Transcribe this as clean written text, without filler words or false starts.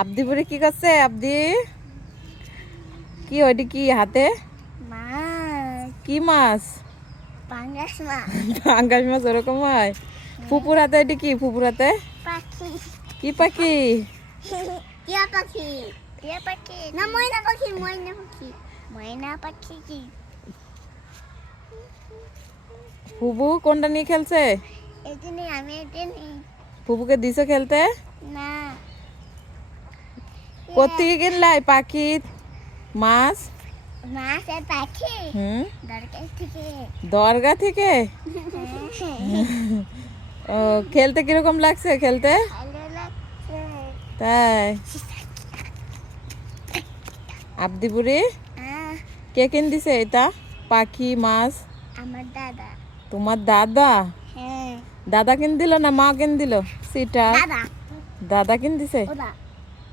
আবদি বুড়ি কি করছে? আবদি কি ওইটি কি হাতে? মাছ। কি মাছ? পাঙ্গাস মাছ। পাঙ্গাস মাছ ওরকম হয়? ফুপুর হাতে এটি কি? ফুপুর হাতে পাখি। কি পাখি? টিয়া পাখি। টিয়া পাখি না, ময়না পাখি। ময়না পাখি। ময়না পাখি কি? ফুপু কোনটা নিয়ে খেলছে? এটা নেই, আমি এটা নেই। ফুপুকে দিছো খেলতে? না। কোত্থেকে কিনলাই পাখি মাছ? মাছ আর পাখি হুম, দরকার থেকে। দরগা থেকে? ও, খেলতে কিরকম লাগছে খেলতে? ভালো লাগছে। তাই? আবদি বুড়ি কে কিন দিছে এটা পাখি মাছ? আমার দাদা। তোমার দাদা? হ্যাঁ, দাদা কিন দিল না মা কিন দিল? সেটা দাদা। দাদা কিন দিছে। ওরা